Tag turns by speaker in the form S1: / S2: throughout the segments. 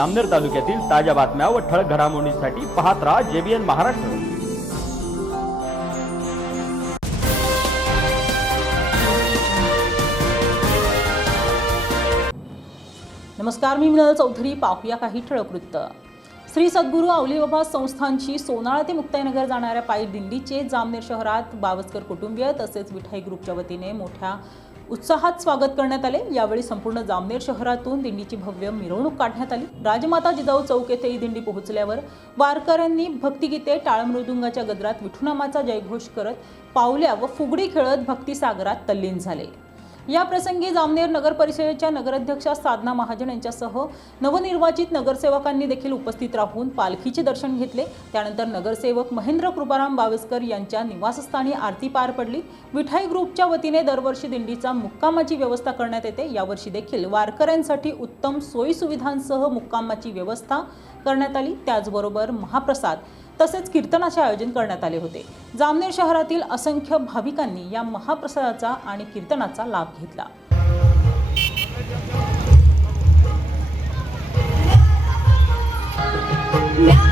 S1: अमनेर तालुक्यातील ताज्या बातम्या व ठळक घडामोडींसाठी पाहत राहा जेबीएन महाराष्ट्र.
S2: नमस्कार मी मिनल चौधरी. पाहूया काही ठळक वृत्त. श्री सद्गुरू अवलीबाबा संस्थांची सोनाळा ते मुक्ताईनगर जाणाऱ्या पायी दिंडीचे जामनेर शहरात बावस्कर कुटुंबीय तसेच विठाई ग्रुपच्या वतीने मोठ्या उत्साहात स्वागत करण्यात आले. यावेळी संपूर्ण जामनेर शहरातून दिंडीची भव्य मिरवणूक काढण्यात आली. राजमाता जिजाऊ चौक येथे ही दिंडी पोहोचल्यावर वारकऱ्यांनी भक्तिगीते टाळमृदुंगाच्या गजरात विठुनामाचा जयघोष करत पावल्या व फुगडी खेळत भक्तिसागरात तल्लीन झाले. या प्रसंगी जामनेर नगर परिषदेच्या नगराध्यक्षा साधना महाजन यांच्यासह नवनिर्वाचित नगरसेवकांनी देखील उपस्थित राहून पालखीचे दर्शन घेतले. त्यानंतर नगरसेवक महेंद्र कृपाराम बावेसकर यांच्या निवासस्थानी आरती पार पडली. विठाई ग्रुपच्या वतीने दरवर्षी दिंडीचा मुक्कामाची व्यवस्था करण्यात येते. यावर्षी देखील वारकऱ्यांसाठी उत्तम सोयी सुविधांसह मुक्कामाची व्यवस्था करण्यात आली. त्याचबरोबर महाप्रसाद तसेच कीर्तनाचे आयोजन करण्यात आले होते जामनेर शहरातील असंख्य भाविकांनी या महाप्रसादाचा आणि कीर्तनाचा लाभ घेतला
S3: Yeah.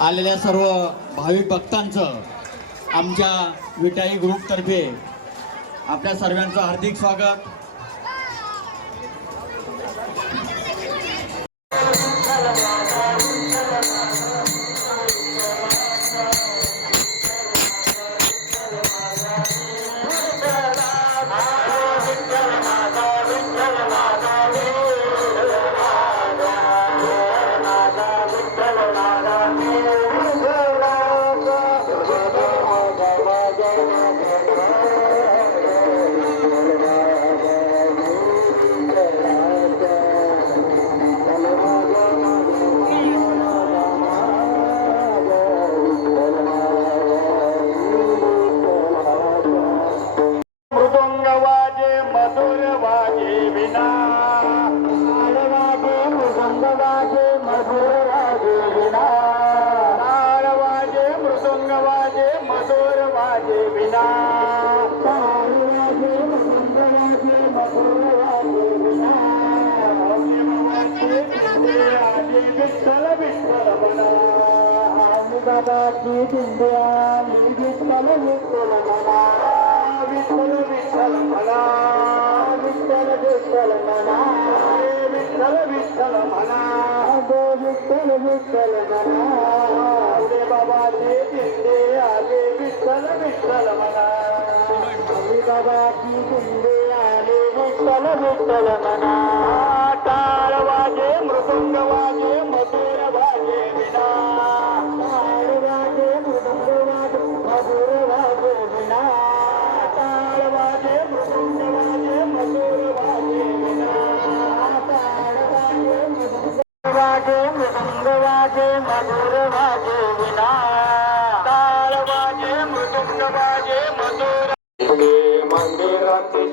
S3: आलेल्या सर्व भाविक भक्तांचं आमच्या विटाई ग्रुपतर्फे आपल्या सर्वांचं हार्दिक स्वागत.
S4: విఠల విఠల మనా విఠల విఠల మనా విఠల విఠల మనా విఠల విఠల మనా విఠల విఠల మనా బాబా లేదండే ఆలే విఠల విఠల మనా బాబా మృదంగవాజే वाजे मधुर वाजे विना ताल वाजे मृदुंग वाजे मधुर. मंदिरातील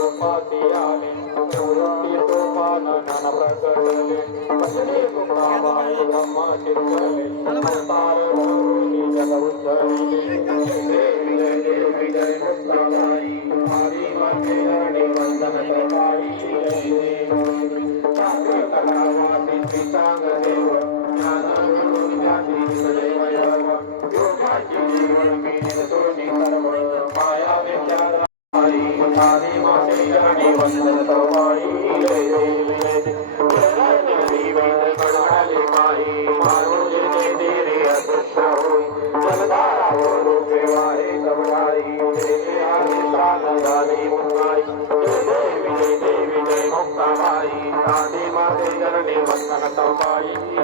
S4: ఉపాధ్యాయుని పూర్తి సోపాన నన ప్రకటని పల్లె గోపాబాయి బ్రహ్మ చిరుకలి అవతార గురుని జగ ఉద్ధరిని దేవి దేవి విజయ ముక్తాయి హరి మధ్యాని వందన తవాయి దేవి సాక్షాత్ Sampah.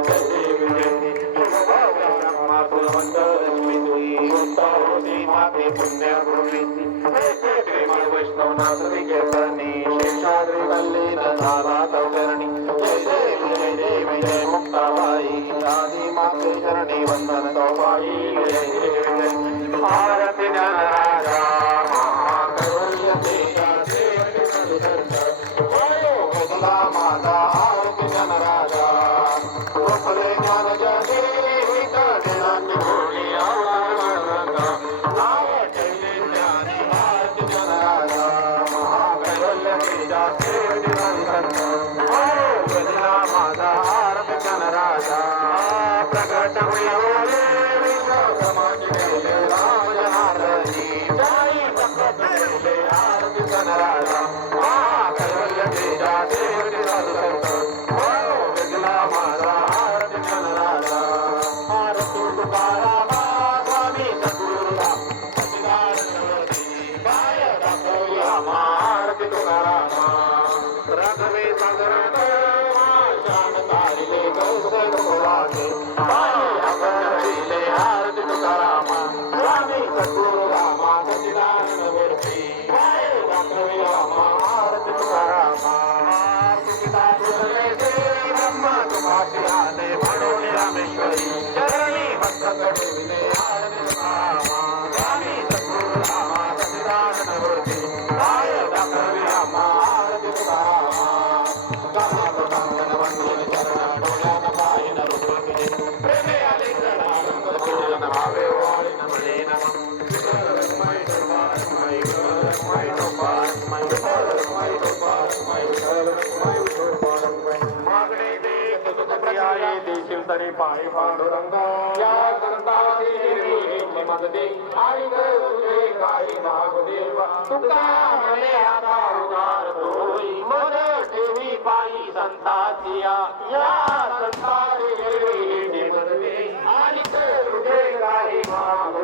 S4: तरी पाळी पांडुरंग. या संताची हिरवी मदती. आई तुझे काही नागदेव. तुका म्हणे आता उदार होई. मद ठेवी पायी संताची या संताची हिरवी मदती. आणि तुझे काही नागदेवा.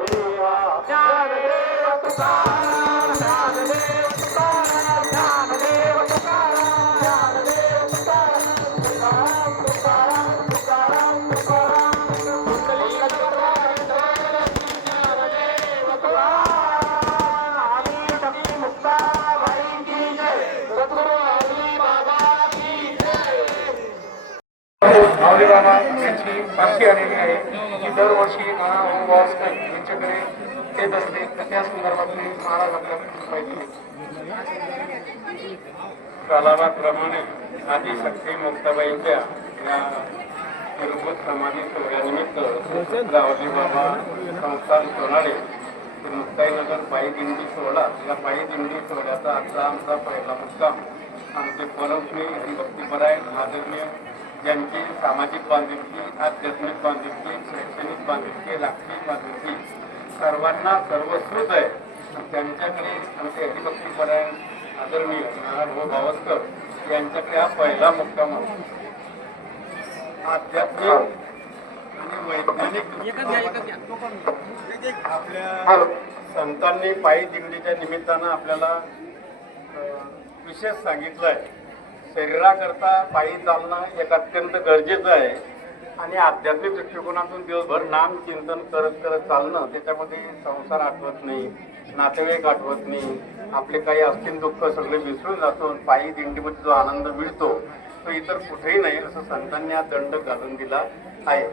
S5: यांची पालखी आलेली आहे. की दरवर्षी महाराज वासकर यांच्याकडे येत असते तर त्या संदर्भातली महाराज आपल्याला माहिती
S6: कालाबाप्रमाणे आदी मुक्ताबाईंच्या या तिरुपत समाधी सोहळ्यानिमित्त गावली बाबा संस्थान सोनाळे ते मुक्ताईनगर पायी दिंडी सोहळा या पायी दिंडी सोहळ्याचा आजचा आमचा पहिला मुक्काम आमचे परमश्री हरिभक्तीपरायण आदरणीय ज्यांची सामाजिक बांधिलकी आध्यात्मिक बांधिलकी शैक्षणिक बांधिलकी लाक्षणिक बांधिलकी सर्वांना सर्वस्कृत आहे. त्यांच्याकडे आमचे हरिभक्तीपरायण आदरणीय नारायण भावस्कर यांच्याकडे हा पहिला मुक्काम आहे. आध्यात्मिक आणि वैज्ञानिक आपल्या संतांनी पायी दिंडीच्या निमित्तानं आपल्याला विशेष सांगितलं आहे शरीराकरता पायी चालणं एक अत्यंत गरजेचं आहे. आणि आध्यात्मिक दृष्टिकोनातून दिवसभर नाम चिंतन करत करत चालणं त्याच्यामध्ये संसार आठवत नाही नातेवाईक आठवत नाही आपले काही असतील दुःख सगळे विसरून जातो पायी दिंडीमध्ये जो आनंद मिळतो तो इतर कुठेही नाही असं संतांनी हा दंड घालून दिला आहे.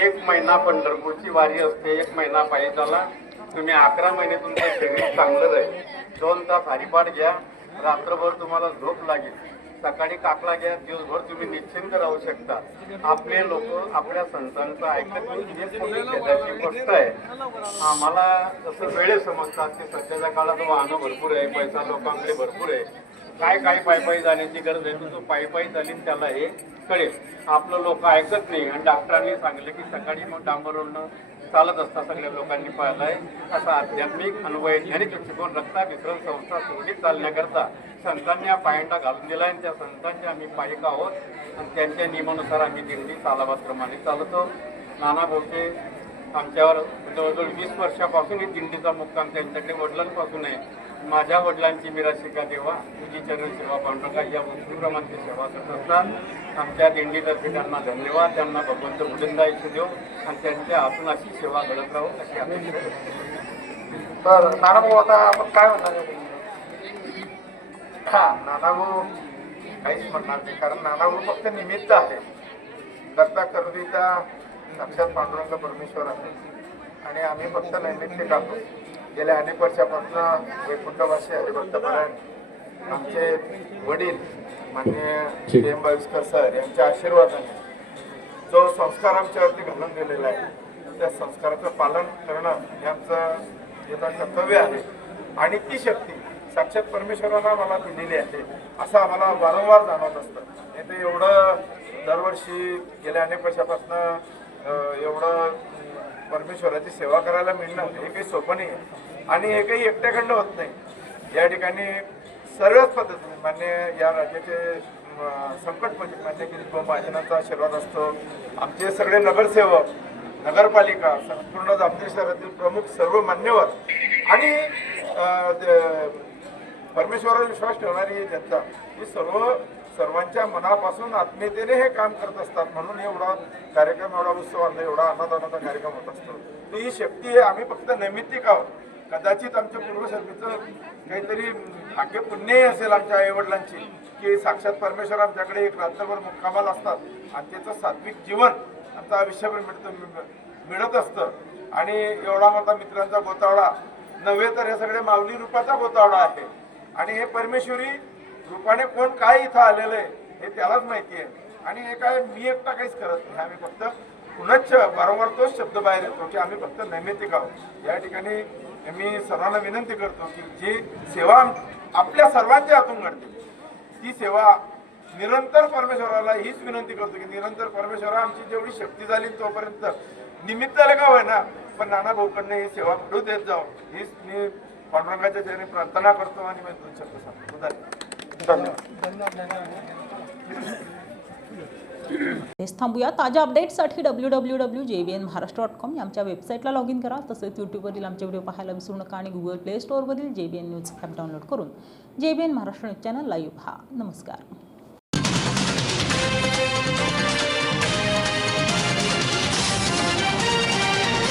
S6: एक महिना पंढरपूरची वारी असते एक महिना पायी चाला तुम्ही अकरा महिने तुमचं शरीर चांगलं राहील दोन तास हरिपाठ घ्या रात्रभर तुम्हाला झोप लागेल. सकाळी काकला घ्या दिवसभर तुम्ही निश्चिंत राहू शकता. आपले लोक आपल्या संतांचं ऐकत नाही गोष्ट आहे. आम्हाला जसं वेळे समजतात की सध्याच्या काळात वाहनं भरपूर आहे पैसा लोकांकडे भरपूर आहे. काय काय पायपाई जाण्याची गरज आहे? तो पायपाई झाली त्याला हे कळेल. आपलं लोक ऐकत नाही. आणि डॉक्टरांनी सांगितलं की सकाळी मग डांबरवरनं चालत असता सगळ्या लोकांनी पाहिलाय असा आध्यात्मिक अनुभवैज्ञानिक दृष्टिकोन रक्ता वितरण संस्था सुरळीत चालण्याकरता संतांनी हा पायंडा घालून दिला आणि त्या संतांचे आम्ही पायिका आहोत. आणि त्यांच्या नियमानुसार आम्ही दिंडी तालाबादप्रमाणे चालतो. नाना भाऊचे आमच्यावर जवळजवळ वीस वर्षापासून ही दिंडीचा मुक्काम त्यांच्याकडे वडिलांपासून आहे. माझ्या वडिलांची मिराशिका देवा तुझी चरण सेवा पांडुरंगा या वस्तूप्रमाणे ते सेवा करत असतात आमच्या दिंडीतर्फे त्यांना धन्यवाद. त्यांना भगवंत मुलिंदा इच्छू देऊ आणि त्यांच्या हातून अशी सेवा घडत राहू अशी अपेक्षा करतो.
S5: बरं नाना भाऊ आता आपण काय म्हणणार? हा. नाना भाऊ काहीच म्हणणार नाही कारण नाना भाऊ फक्त निमित्त आहे. दत्ता करुणीचा साक्षात पांडुरंग परमेश्वर आहे. आणि आम्ही फक्त नैमित्य काढतो गेल्या अनेक वर्षापासून वैकुंठवासी हरिभक्तपरायण आमचे वडील मान्य एम बाविस्कर सर यांच्या आशीर्वादाने जो संस्कार आमच्यावरती घालून दिलेला आहे त्या संस्काराचं पालन करणं हे आमचं हे कर्तव्य आहे. आणि ती शक्ती साक्षात परमेश्वरानं मला दिलेली आहे असं आम्हाला वारंवार जाणवत असतं. तर एवढं दरवर्षी गेल्या अनेक वर्षापासून एवढं परमेश्वराची सेवा करायला मिळणं हे काही सोपं नाही आहे आणि हे काही एकट्याखंड होत नाही. या ठिकाणी सर्वच पद्धतीने मान्य या राज्याचे संकट संकटपती मान्य की महाजनाचा आशीर्वाद असतो. आमचे सगळे नगरसेवक नगरपालिका संपूर्ण जामनेर शहरातील प्रमुख सर्व मान्यवर आणि ते- परमेश्वरावर विश्वास ठेवणारी जनता. ही सर्व सर्वांच्या मनापासून आत्मीयतेने हे काम करत असतात. म्हणून एवढा कार्यक्रम एवढा उत्सवाचा एवढा आनंदाचा कार्यक्रम होत असतो. तर ही शक्ती आहे. आम्ही फक्त नैमित्तिक आहोत. कदाचित आमच्या पूर्वसर्गीचं काहीतरी भाग्य पुण्यही असेल आमच्या आईवडिलांची की साक्षात परमेश्वर आमच्याकडे एक रात्रभर मुक्कामाला असतात आणि त्याचं सात्विक जीवन आमचं आयुष्यभर मिळतं मिळत असतं. आणि एवढा मोठा मित्रांचा गोतावळा नव्हे तर हे सगळे माऊली रूपाचा गोतावळा आहे. आणि हे परमेश्वरी रूपाने कोण काय इथं आलेलं आहे हे त्यालाच माहिती आहे. आणि हे काय मी एकटा काहीच करत नाही. आम्ही फक्त पुनश्च वारंवार तोच शब्द बाहेर येतो की आम्ही फक्त नैमित्तिक आहोत. या ठिकाणी मी सर्वांना विनंती करतो की जी सेवा आपल्या सर्वांच्या हातून घडते ती सेवा निरंतर परमेश्वराला हीच विनंती करतो की निरंतर परमेश्वरा आमची जेवढी शक्ती झाली तोपर्यंत निमित्ताला का होय ना पण नाना भाऊकडनं ही सेवा घडू देत जाऊ हीच मी पांडुरंगाच्या चरणी प्रार्थना करतो आणि मी दोन शब्द सांगतो. धन्यवाद.
S2: थांबूया. ताज्या अपडेट्ससाठी W W W J B N Maharashtra dot com आमच्या वेबसाईटला लॉग इन करा. तसेच यूट्यूबवरील आमचे व्हिडिओ पाहायला विसरू नका आणि Google play स्टोअरवरील J B N news app download करून J B N Maharashtra news channel live पहा. नमस्कार.